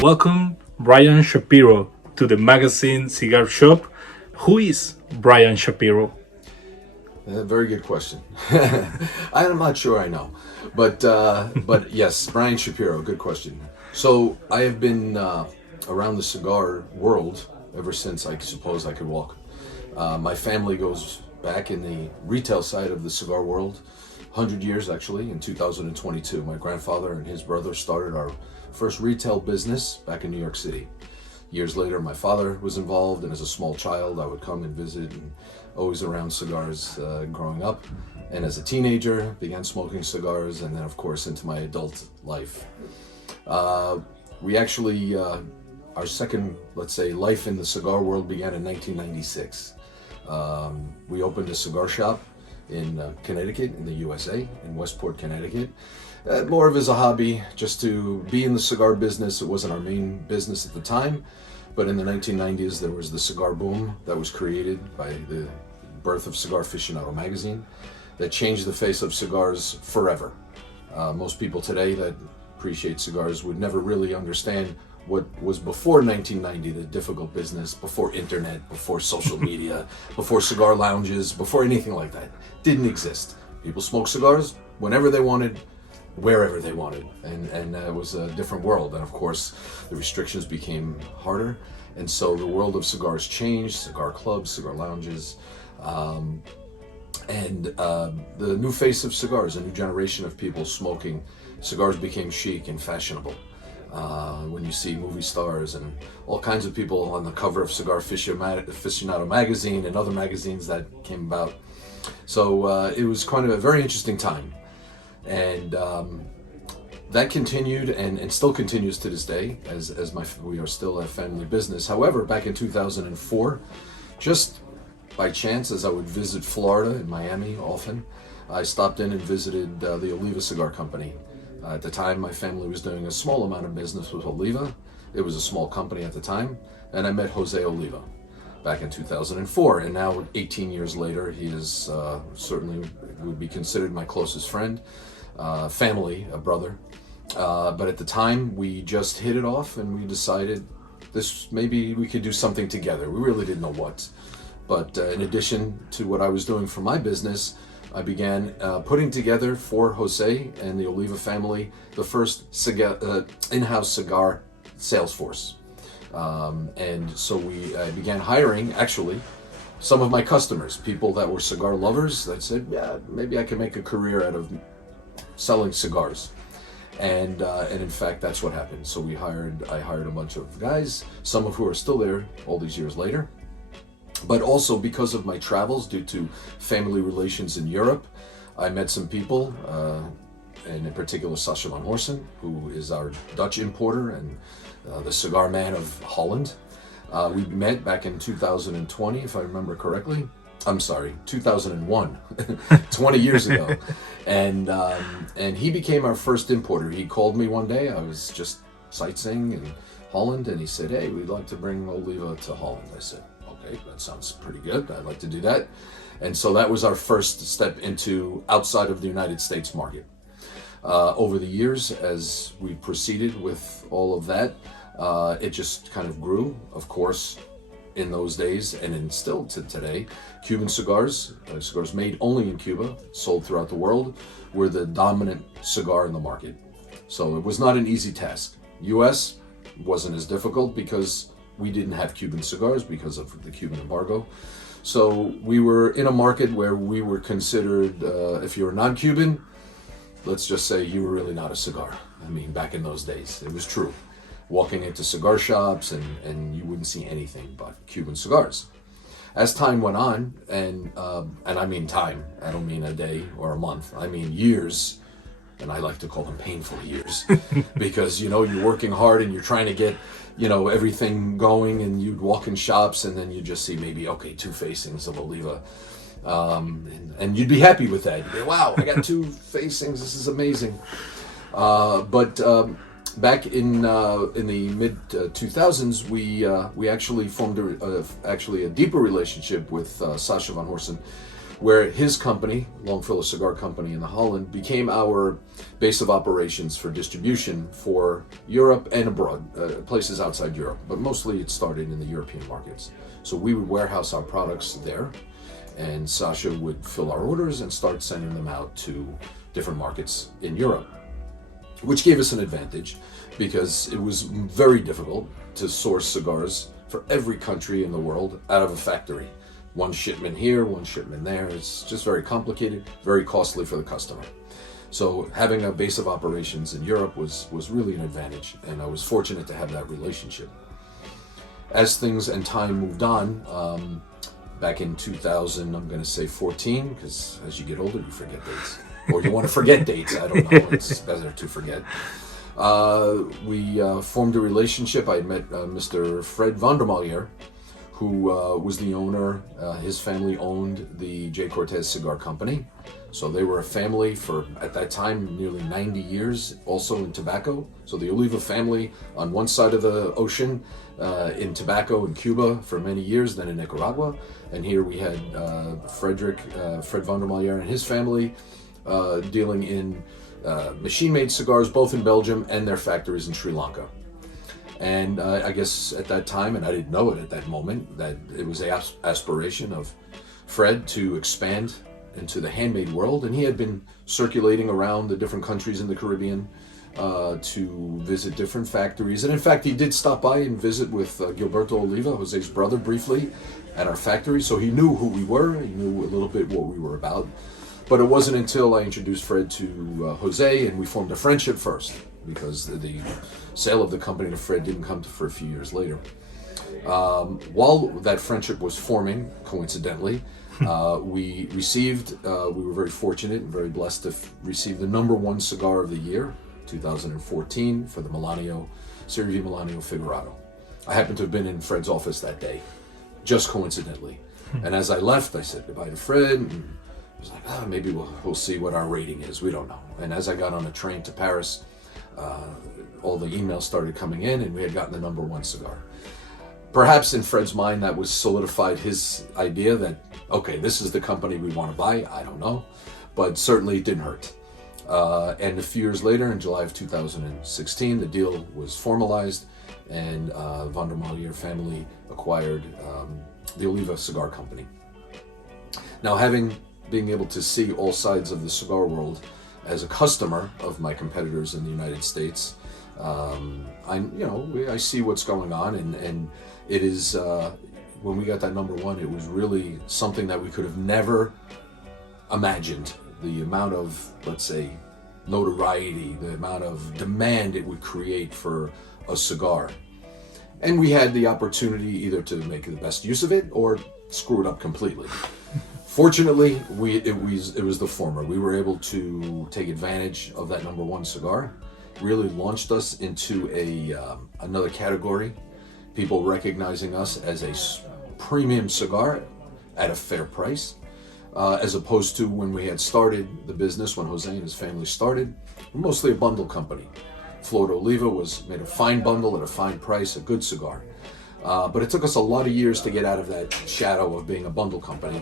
Welcome, Brian Shapiro, to the magazine Cigar Shop. Who is Brian Shapiro? Very good question. I'm not sure I know, but yes, Brian Shapiro. Good question. So I have been around the cigar world ever since I suppose I could walk. My family goes back in the retail side of the cigar world, 100 years actually. In 2022, my grandfather and his brother started our first retail business back in New York City. Years later, my father was involved, and as a small child, I would come and visit, and always around cigars growing up. And as a teenager, began smoking cigars, and then, of course, into my adult life. We actually, our second, let's say, life in the cigar world began in 1996. We opened a cigar shop in Connecticut, in the USA, in Westport, Connecticut. More of as a hobby, just to be in the cigar business. It wasn't our main business at the time, but in the 1990s there was the cigar boom that was created by the birth of Cigar Aficionado magazine that changed the face of cigars forever. Most people today that appreciate cigars would never really understand what was before 1990, the difficult business, before internet, before social media, before cigar lounges, before anything like that. Didn't exist. People smoked cigars whenever they wanted, wherever they wanted, and it was a different world. And of course the restrictions became harder, and so the world of cigars changed. Cigar clubs, cigar lounges, and the new face of cigars, a new generation of people smoking cigars became chic and fashionable. When you see movie stars and all kinds of people on the cover of Cigar Aficionado magazine and other magazines that came about. So it was kind of a very interesting time. And that continued and still continues to this day as we are still a family business. However, back in 2004, just by chance, as I would visit Florida and Miami often, I stopped in and visited the Oliva Cigar Company. At the time, my family was doing a small amount of business with Oliva. It was a small company at the time, and I met Jose Oliva back in 2004, and now 18 years later, he is certainly would be considered my closest friend. Family, a brother, but at the time we just hit it off, and we decided this maybe we could do something together. We really didn't know what, but in addition to what I was doing for my business, I began putting together for Jose and the Oliva family the first in-house cigar sales force, and so I began hiring actually some of my customers, people that were cigar lovers that said, yeah, maybe I can make a career out of selling cigars, and in fact that's what happened. So I hired a bunch of guys, some of who are still there all these years later. But also because of my travels, due to family relations in Europe, I met some people, and in particular Sacha van Horsen, who is our Dutch importer and the cigar man of Holland. We met back in 2020, if I remember correctly. I'm sorry, 2001, 20 years ago. And he became our first importer. He called me one day. I was just sightseeing in Holland, and he said, hey, we'd like to bring Oliva to Holland. I said, okay, that sounds pretty good. I'd like to do that. And so that was our first step into outside of the United States market. Over the years, as we proceeded with all of that, it just kind of grew. Of course, in those days, and still to today, Cuban cigars, cigars made only in Cuba, sold throughout the world, were the dominant cigar in the market. So it was not an easy task. US wasn't as difficult because we didn't have Cuban cigars because of the Cuban embargo. So we were in a market where we were considered, if you're non-Cuban, let's just say you were really not a cigar. I mean, back in those days, it was true. Walking into cigar shops and you wouldn't see anything but Cuban cigars. As time went on, and I mean time, I don't mean a day or a month, I mean years, and I like to call them painful years, because you're working hard and you're trying to get everything going, and you'd walk in shops and then you just see maybe, okay, 2 facings of Oliva, and you'd be happy with that. You'd be, wow, I got 2 facings, this is amazing. But back in the mid 2000s, we actually formed a deeper relationship with Sacha van Horsen, where his company, Longfellow Cigar Company in the Holland, became our base of operations for distribution for Europe and abroad, places outside Europe, but mostly it started in the European markets. So we would warehouse our products there, and Sasha would fill our orders and start sending them out to different markets in Europe, which gave us an advantage because it was very difficult to source cigars for every country in the world out of a factory. One shipment here, one shipment there. It's just very complicated, very costly for the customer. So having a base of operations in Europe was really an advantage, and I was fortunate to have that relationship. As things and time moved on, back in 2000, I'm going to say 14, because as you get older, you forget dates. Or you want to forget dates, I don't know, it's better to forget. We formed a relationship. I had met Mr. Fred Vandermalier, who was the owner. His family owned the J. Cortez Cigar Company. So they were a family for, at that time, nearly 90 years, also in tobacco. So the Oliva family on one side of the ocean, in tobacco in Cuba for many years, then in Nicaragua. And here we had Fred Vandermalier and his family dealing in machine-made cigars, both in Belgium and their factories in Sri Lanka. And I guess at that time, and I didn't know it at that moment, that it was the aspiration of Fred to expand into the handmade world. And he had been circulating around the different countries in the Caribbean to visit different factories. And in fact, he did stop by and visit with Gilberto Oliva, Jose's brother, briefly at our factory. So he knew who we were, he knew a little bit what we were about. But it wasn't until I introduced Fred to Jose and we formed a friendship first, because the sale of the company to Fred didn't come for a few years later. While that friendship was forming, coincidentally, we were very fortunate and very blessed to receive the #1 cigar of the year, 2014, for the Serie V Melanio Figurado. I happened to have been in Fred's office that day, just coincidentally. And as I left, I said goodbye to Fred, and I was like, maybe we'll see what our rating is. We don't know. And as I got on a train to Paris, all the emails started coming in, and we had gotten the #1 cigar. Perhaps in Fred's mind, that was solidified his idea that, okay, this is the company we want to buy. I don't know, but certainly it didn't hurt. And a few years later, in July of 2016, the deal was formalized, and Vandermalier family acquired the Oliva Cigar Company. Now, being able to see all sides of the cigar world as a customer of my competitors in the United States, I see what's going on, and it is when we got that #1, it was really something that we could have never imagined. The amount of, let's say, notoriety, the amount of demand it would create for a cigar, and we had the opportunity either to make the best use of it or screw it up completely. Fortunately, it was the former. We were able to take advantage of that #1 cigar. Really launched us into another category. People recognizing us as a premium cigar at a fair price, as opposed to when we had started the business, when Jose and his family started, we're mostly a bundle company. Flor de Oliva made a fine bundle at a fine price, a good cigar. But it took us a lot of years to get out of that shadow of being a bundle company.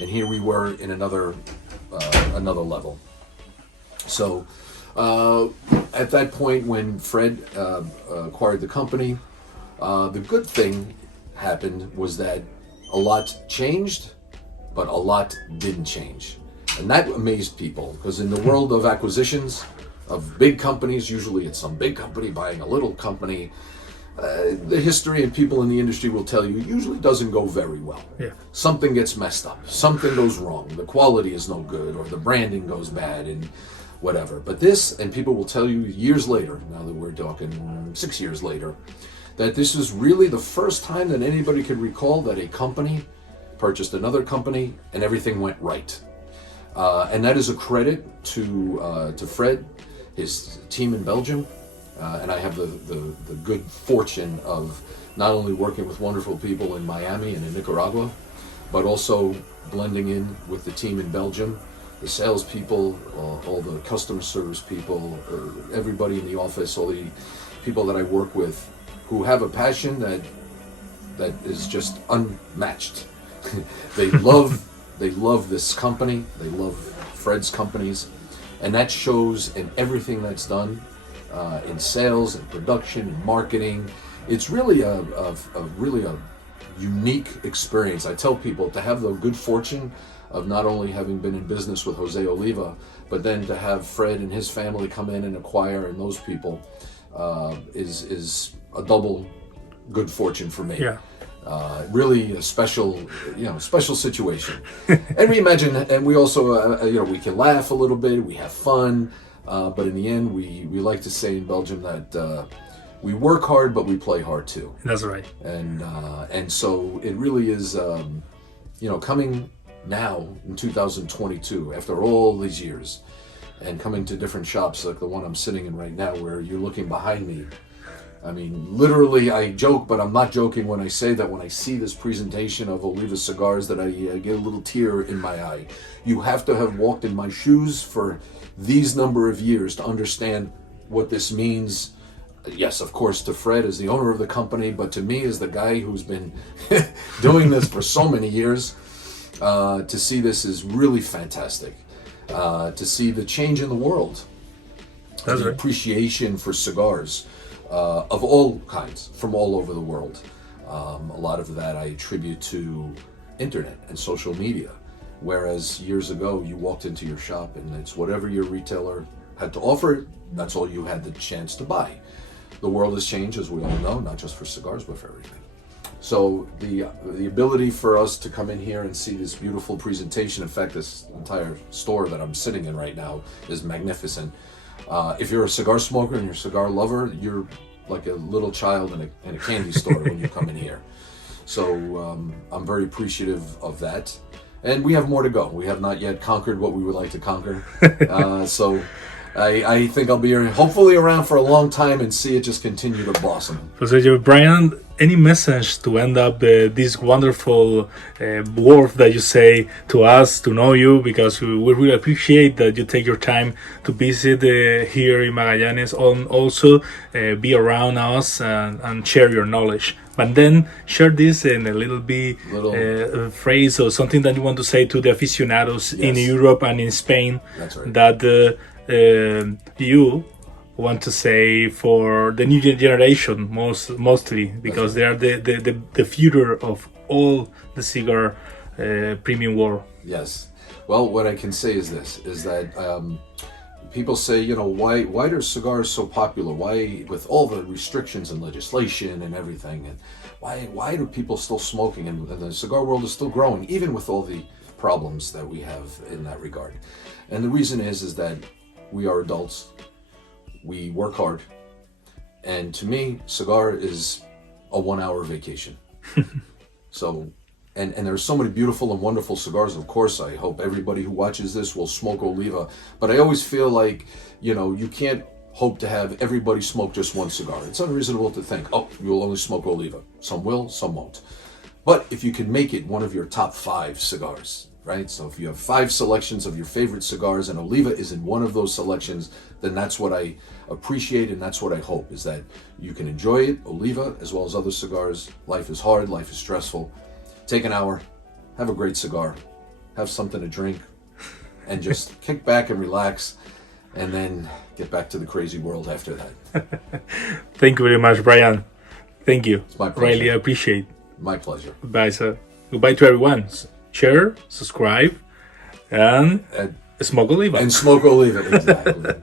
And here we were in another level. So at that point, when Fred acquired the company, the good thing happened was that a lot changed, but a lot didn't change. And that amazed people, because in the world of acquisitions of big companies, usually it's some big company buying a little company, the history and people in the industry will tell you usually doesn't go very well. Yeah. Something gets messed up, something goes wrong, the quality is no good, or the branding goes bad, and whatever. But this, and people will tell you years later, now that we're talking 6 years later, that this is really the first time that anybody could recall that a company purchased another company and everything went right. And that is a credit to Fred, his team in Belgium, and I have the good fortune of not only working with wonderful people in Miami and in Nicaragua, but also blending in with the team in Belgium, the salespeople, all the customer service people, everybody in the office, all the people that I work with, who have a passion that is just unmatched. They love They love this company. They love Fred's companies, and that shows in everything that's done, in sales and production and marketing. It's really a really a unique experience. I tell people to have the good fortune of not only having been in business with Jose Oliva, but then to have Fred and his family come in and acquire, and those people is a double good fortune for me. Yeah. Really a special, special situation. And we imagine, and we also, we can laugh a little bit, we have fun, but in the end, we like to say in Belgium that we work hard, but we play hard too. That's right. And so it really is, coming now in 2022, after all these years, and coming to different shops like the one I'm sitting in right now, where you're looking behind me. I mean, literally, I joke, but I'm not joking when I say that when I see this presentation of Oliva cigars that I get a little tear in my eye. You have to have walked in my shoes for these number of years to understand what this means. Yes, of course, to Fred as the owner of the company, but to me as the guy who's been doing this for so many years, to see this is really fantastic. To see the change in the world, That's the right. appreciation for cigars. Of all kinds, from all over the world. A lot of that I attribute to internet and social media. Whereas years ago, you walked into your shop and it's whatever your retailer had to offer, that's all you had the chance to buy. The world has changed, as we all know, not just for cigars, but for everything. So the ability for us to come in here and see this beautiful presentation, in fact, this entire store that I'm sitting in right now is magnificent. If you're a cigar smoker and you're a cigar lover, you're like a little child in a candy store when you come in here. So I'm very appreciative of that. And we have more to go. We have not yet conquered what we would like to conquer. So I think I'll be hopefully around for a long time and see it just continue to blossom. So, Brian, any message to end up this wonderful word that you say to us, to know you, because we really appreciate that you take your time to visit here in Magallanes, and also be around us and share your knowledge. But then share this in a little bit phrase or something that you want to say to the aficionados in Europe and in Spain. That's right. That you want to say for the new generation, mostly because they are the future of all the cigar premium world. Yes. Well, what I can say is this: is that people say, why are cigars so popular? Why, with all the restrictions and legislation and everything, and why do people still smoking? And the cigar world is still growing, even with all the problems that we have in that regard. And the reason is that we are adults. We work hard, and to me, cigar is a 1-hour vacation. So, and there's so many beautiful and wonderful cigars. Of course, I hope everybody who watches this will smoke Oliva, but I always feel like, you can't hope to have everybody smoke just one cigar. It's unreasonable to think, you'll only smoke Oliva. Some will, some won't. But if you can make it one of your top 5 cigars, right? So if you have 5 selections of your favorite cigars and Oliva is in one of those selections, then that's what I appreciate, and that's what I hope, is that you can enjoy it, Oliva, as well as other cigars. Life is hard, life is stressful. Take an hour, have a great cigar, have something to drink, and just kick back and relax, and then get back to the crazy world after that. Thank you very much, Brian. Thank you. It's my pleasure. Really appreciate. My pleasure. Bye, sir. Goodbye to everyone. Share, subscribe, and smoke Oliva. And smoke Oliva, exactly.